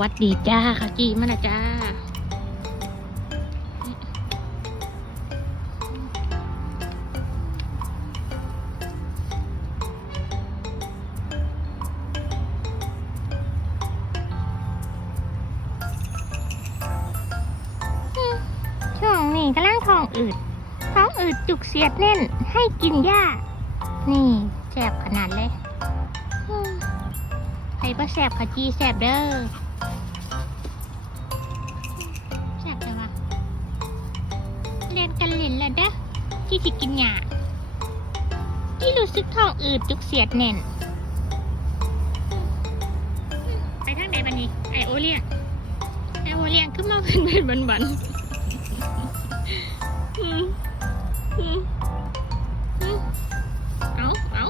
วัสดีจ้าค่ะจีมาและจ้าช่วงนี้กำลังท้องอืด ท้องอืดจุกเสียดแน่น ให้กินหญ้า นี่แสบขนาดเลยอืมใครก็แสบขจีแสบเด้อ เรียนกันหลินแล้วเด้อที่ที่กินหญ้าที่รู้สึกท้องอืดจุกเสียดแน่น ไปทางไหนบันนี้ ไอโอเลียนไอโอเลียนขึ้นมาเป็นเป็นบันบันเอาเอา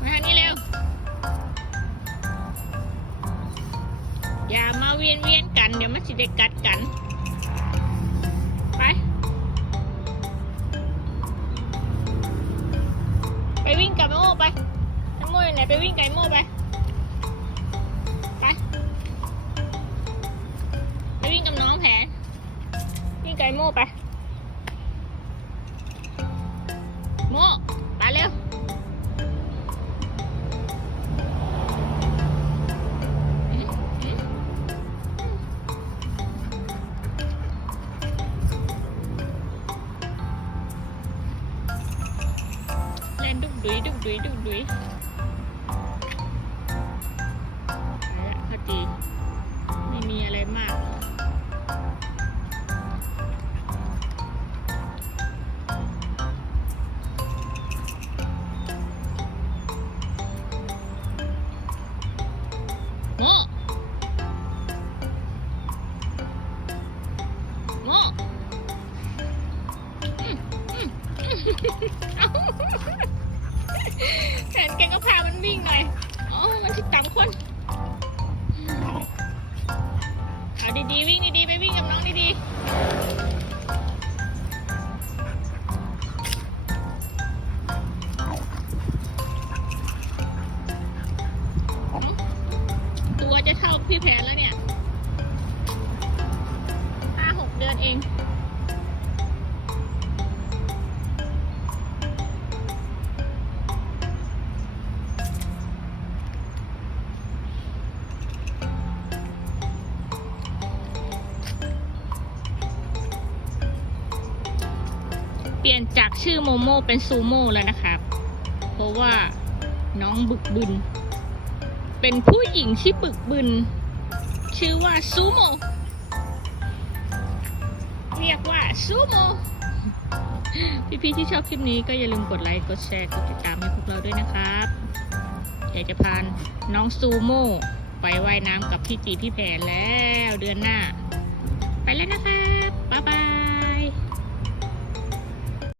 มาทางนี้เร็ว อย่ามาเวียนเวียนกัน เดี๋ยวมันสิได้กัดกัน ไปวิ่งไอ้โม่ไป ไป ไปวิ่งกับน้องแผน วิ่งไอ้โม่ไป โม่ไปเร็วเล่นดุกดุยดุกดุยดุกดุย ดี ไม่มีอะไรมากแทนแกก็พามันวิ่งหน่อย เปลี่ยนจากชื่อโมโมเป็นซูโม่แล้วนะครับ เพราะว่าน้องบึกบึน เป็นผู้หญิงที่บึกบึน ชื่อว่าซูโมเรียกว่าซูโมพี่ๆที่ชอบคลิปนี้ก็อย่าลืมกดไลค์ กดแชร์ กดติดตามให้พวกเราด้วยนะครับอยากจะพาน้องซูโม่ไปว่ายน้ำกับพี่ตีพี่แผนแล้วเดือนหน้า ไปแล้วนะคะ